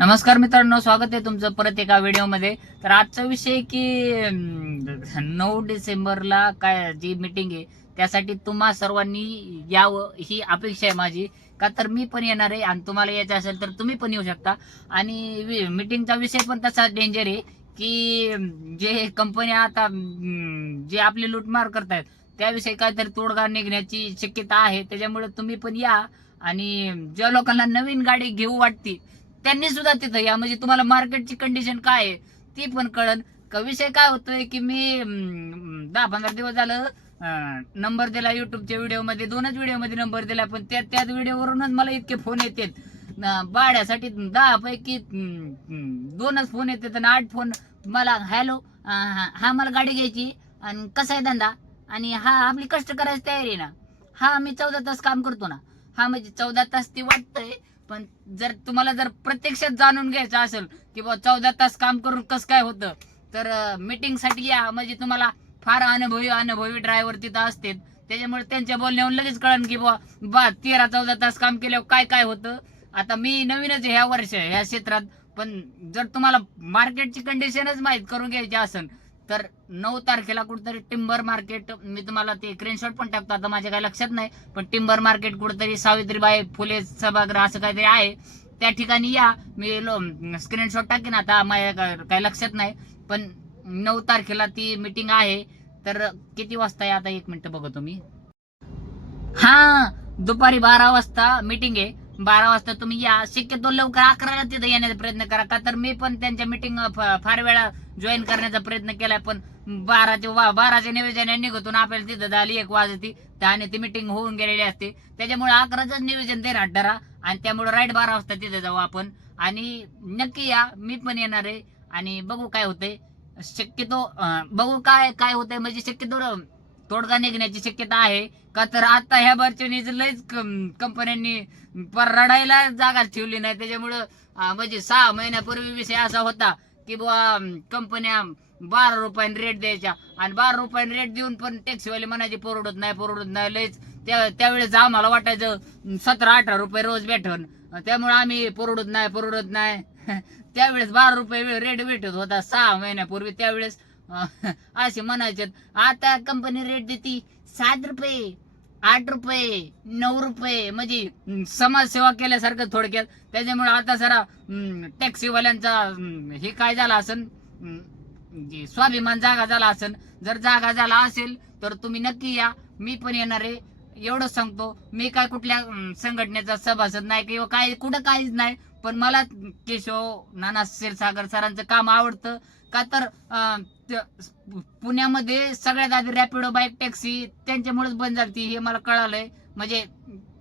नमस्कार मित्रांनो स्वागत आहे तुमचं परत एका व्हिडिओमध्ये. तर आजचा विषय की नऊ डिसेंबरला काय जी मीटिंग आहे त्यासाठी तुम्हा सर्वांनी यावं ही अपेक्षा आहे माझी. का तर मी पण येणार आहे आणि तुम्हाला यायचं असेल तर तुम्ही पण येऊ शकता. आणि मीटिंगचा विषय पण तसा डेंजर आहे की जे कंपन्या आता जे आपले लूटमार करतायत त्याविषयी काहीतरी तोडगा निघण्याची शक्यता आहे. त्याच्यामुळे तुम्ही पण या आणि ज्या लोकांना नवीन गाडी घेऊ वाटती त्यांनी सुद्धा तिथं या. म्हणजे तुम्हाला मार्केटची कंडिशन काय आहे ती पण कळन. का विषय काय होतोय की मी दहा पंधरा दिवस झालं नंबर दिला युट्यूबच्या व्हिडिओमध्ये दोनच व्हिडिओमध्ये नंबर दिला पण त्या त्याच व्हिडिओवरूनच मला इतके फोन येतात. भाड्यासाठी दहा पैकी दोनच फोन येतात आणि आठ फोन मला हॅलो हा मला गाडी घ्यायची आणि कसा आहे धंदा? आणि हा आपली कष्ट करायची तयारी आहे ना. हा मी चौदा तास काम करतो ना. हा म्हणजे चौदा तास ती वाटतंय पण जर तुम्हाला जर प्रत्यक्षात जाणून घ्यायचं असेल की बा चौदा तास काम करून कसं काय होतं तर मीटिंगसाठी या म्हणजे तुम्हाला फार अनुभवी अनुभवी ड्रायव्हर तिथं असते त्याच्यामुळे त्यांच्या बोलण्यावर लगेच कळन की बा बा तेरा चौदा तास काम केल्यावर काय काय होतं? आता मी नवीनच ह्या वर्ष ह्या क्षेत्रात. पण जर तुम्हाला मार्केटची कंडिशनच माहीत करून घ्यायची असेल तर नऊ तारखेला कुठेतरी टिंबर मार्केट मी तुम्हाला ते स्क्रीनशॉट पण टाकतो आता माझ्या काही लक्षात नाही पण टिंबर मार्केट कुठेतरी सावित्रीबाई फुले सभागृह असं काहीतरी आहे. त्या ठिकाणी या मी स्क्रीनशॉट टाकेन आता माझ्या काही लक्षात नाही पण नऊ तारखेला ती मीटिंग आहे. तर किती वाजता आहे? आता एक मिनिट बघतो मी हा दुपारी बारा वाजता मीटिंग आहे. बारा वाजता तुम्ही या. शक्यतो लवकर अकराला तिथं येण्याचा प्रयत्न करा. का तर मी पण त्यांच्या मीटिंग फार वेळा जॉईन करण्याचा प्रयत्न केलाय पण बाराच्या वा- बाराच्या नियोजनाने निघतून आपल्याला तिथं झाली एक वाजती. आणि ती मीटिंग होऊन गेलेली असते. त्याच्यामुळे अकराच नियोजन ते ठरा आणि त्यामुळे राईट बारा वाजता तिथे जाऊ आपण. आणि नक्की या. मी पण येणार आहे. आणि बघू काय होतंय. शक्यतो बघू काय काय होतंय. म्हणजे शक्यतो तोडगा निघण्याची शक्यता आहे. का तर आता ह्या बारचणीच लयच कंपन्यांनी पर रडायला जागा ठेवली नाही. त्याच्यामुळं म्हणजे सहा महिन्यापूर्वी विषय असा होता की बुवा कंपन्या बारा रुपयाने रेट द्यायच्या. आणि बारा रुपयाने रेट देऊन पण टॅक्सीवाले म्हणायचे परवडत नाही परवडत नाही लयच. त्या त्यावेळेस आम्हाला वाटायचं सतरा अठरा रुपये रोज भेटन. त्यामुळे आम्ही परवडत नाही परवडत नाही. त्यावेळेस बारा रुपये रेट भेटत होता सहा महिन्यापूर्वी. त्यावेळेस असे म्हणायचे आता कंपनी रेट देते. सात रुपये आठ रुपये नऊ रुपये. म्हणजे समाजसेवा केल्यासारखं थोडक्यात. त्याच्यामुळे आता जरा टॅक्सीवाल्यांचा हे काय झाला असन? स्वाभिमान जागा झाला असन. जर जागा झाला असेल तर तुम्ही नक्की या. मी पण येणार आहे. एवढंच सांगतो. मी काय कुठल्या संघटनेचा सभासद नाही किंवा काय कुठं काहीच नाही. पण मला केशव नाना क्षीरसागर सरांचं काम आवडतं. का तर पुण्यामध्ये सगळ्यात आधी रॅपिडो बाईक टॅक्सी त्यांच्यामुळेच बंद झाली हे मला कळालंय. म्हणजे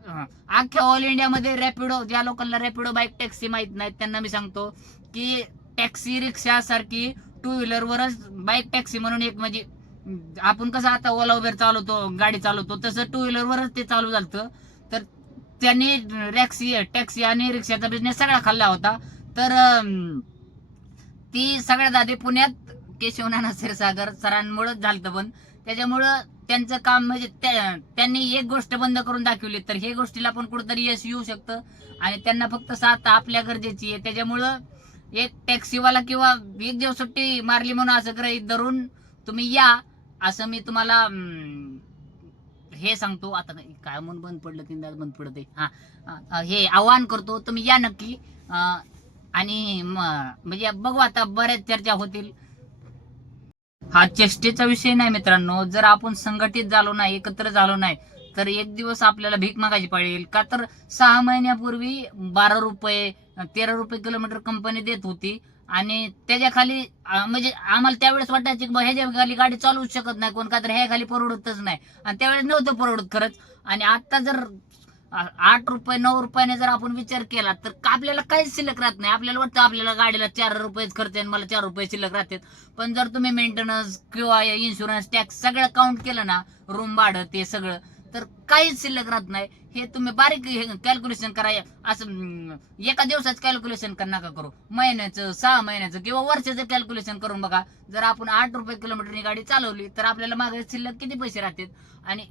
अख्ख्या ऑल इंडियामध्ये रॅपिडो ज्या लोकांना रॅपिडो बाईक टॅक्सी माहीत नाहीत त्यांना मी सांगतो की टॅक्सी रिक्षा सारखी टू व्हीलरवरच बाईक टॅक्सी म्हणून एक म्हणजे आपण कसं आता ओला उबेर चालवतो गाडी चालवतो तसं टू व्हीलरवरच ते चालू झालं तर त्यांनी रॅक्सी टॅक्सी आणि रिक्षाचा बिझनेस सगळा खाल्ला होता. तर ती सगळ्यात आधी पुण्यात केशवनाना क्षीरसागर सरांमुळेच झालं पण. त्याच्यामुळं त्यांचं काम म्हणजे त्या- त्यांनी एक गोष्ट बंद करून दाखवली तर हे गोष्टीला पण कुठंतरी यश येऊ शकतं. आणि त्यांना फक्त साथ आपल्या गरजेची आहे. त्याच्यामुळं एक टॅक्सीवाला किंवा एक दिवस सुट्टी मारली म्हणून असं ग्रहित धरून तुम्ही या. असं मी तुम्हाला हे सांगतो. आता काय- म्हणून बंद पडलं तीनदा बंद पडत हा हे आवाहन करतो तुम्ही या नक्की. आणि म्हणजे बघू आता बऱ्याच चर्चा होतील. हा चेष्टेचा विषय नाही मित्रांनो. जर आपण संघटित झालो नाही एकत्र झालो नाही तर एक दिवस आपल्याला भीक मागायची पडेल. का तर सहा महिन्यापूर्वी बारा रुपये तेरा रुपये किलोमीटर कंपनी देत होती. आणि त्याच्याखाली म्हणजे आम्हाला त्यावेळेस वाटायचे की ह्याच्या खाली गाडी चालवूच शकत नाही कोण का तर ह्या खाली परवडतच नाही. आणि त्यावेळेस नव्हतं परवडत खरंच. आणि आता जर आठ रुपये नऊ रुपयाने जर आपण विचार केला तर का आपल्याला काहीच शिल्लक राहत नाही. आपल्याला वाटतं आपल्याला गाडीला चार रुपयेच खर्च आहे आणि मला चार रुपये शिल्लक राहतात. पण जर तुम्ही मेंटेनन्स किंवा इन्शुरन्स टॅक्स सगळं काउंट केलं ना रूम भाडं ते सगळं तर काहीच शिल्लक राहत नाही. हे तुम्ही बारीक कॅल्क्युलेशन करा. असं एका दिवसाचं कॅल्क्युलेशन कर नका करू. महिन्याचं सहा महिन्याचं किंवा वर्षाचं कॅल्क्युलेशन करून बघा. जर आपण आठ रुपये किलोमीटरनी गाडी चालवली तर आपल्याला मागे शिल्लक किती पैसे राहतील? आणि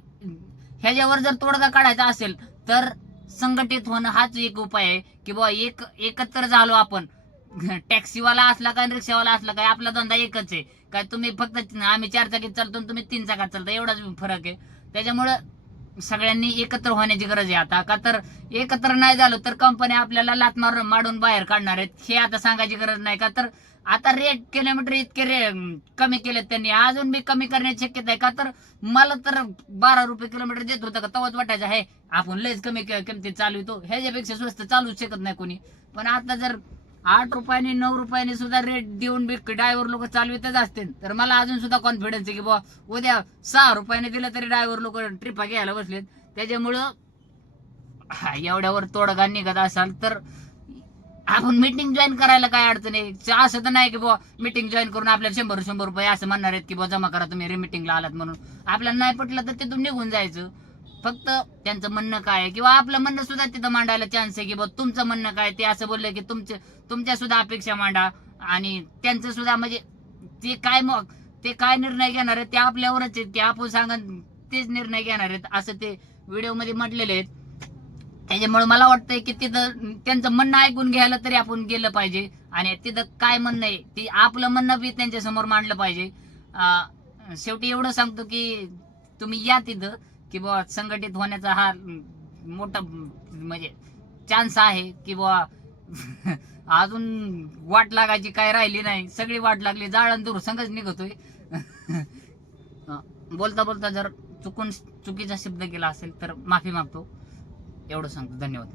ह्याच्यावर जर तोडगा काढायचा असेल तर संघटित होणं हाच एक उपाय आहे की बाबा एक एकत्र झालो आपण. टॅक्सीवाला असला काय रिक्षावाला असला काय आपला धंदा एकच आहे. काय तुम्ही फक्त आम्ही चार चाकीत चालतो आणि तुम्ही तीन चाकात चालता एवढाच फरक आहे. त्याच्यामुळं सगळ्यांनी एकत्र होण्याची गरज आहे आता. का तर एकत्र नाही झालं तर कंपनी आपल्याला लात मारून माडून बाहेर काढणार आहेत. हे आता सांगायची गरज नाही. का तर आता रेट किलोमीटर इतके रे कमी केलेत त्यांनी. अजून बी कमी करण्याची शक्यता आहे. का तर मला तर बारा रुपये किलोमीटर देत होतं का? तवाच वाटायचं आहे. आपण लयच कमी किमतीत चालवितो ह्याच्यापेक्षा स्वस्त चालूच शकत नाही कोणी. पण आता जर आठ रुपयाने नऊ रुपयाने सुद्धा रेट देऊन बी ड्रायव्हर लोक चालवितच असतील. तर मला अजून सुद्धा कॉन्फिडन्स आहे की बुवा उद्या सहा रुपयाने दिलं तरी ड्रायव्हर लोक ट्रिपा घ्यायला बसलेत. त्याच्यामुळं एवढ्यावर तोडगा निघत असाल तर आपण मीटिंग जॉईन करायला काय अडचण आहे? असं तर नाही की बुवा मीटिंग जॉईन करून आपल्याला शंभर शंभर रुपये असं म्हणणार आहेत की बुवा जमा करा तुम्ही मीटिंगला आलात म्हणून. आपल्याला नाही पटलं तर तिथून निघून जायचं. फक्त त्यांचं म्हणणं काय किंवा आपलं म्हणणं सुद्धा तिथं मांडायला चान्स आहे की बघ तुमचं म्हणणं काय? ते असं बोललं की तुमचे तुमच्या सुद्धा अपेक्षा मांडा. आणि त्यांचं सुद्धा म्हणजे ते काय मग ते काय निर्णय घेणार आहेत ते आपल्यावरच आहेत. की आपण सांगन तेच निर्णय घेणार आहेत असं ते व्हिडिओमध्ये म्हटलेले आहेत. त्याच्यामुळे मला वाटतंय की तिथं त्यांचं म्हणणं ऐकून घ्यायला तरी आपण गेलं पाहिजे. आणि तिथं काय म्हणणं आहे ते आपलं म्हणणं बी त्यांच्यासमोर मांडलं पाहिजे. अं, शेवटी एवढं सांगतो की तुम्ही या तिथं. की बुवा संघटित होण्याचा हा मोठा म्हणजे चान्स आहे की बुवा अजून वाट लागायची काय राहिली नाही. सगळी वाट लागली जाळण दूर संघच निघतोय. बोलता बोलता जर चुकून चुकीचा शब्द केला असेल तर माफी मागतो. एवढं सांगतो. धन्यवाद.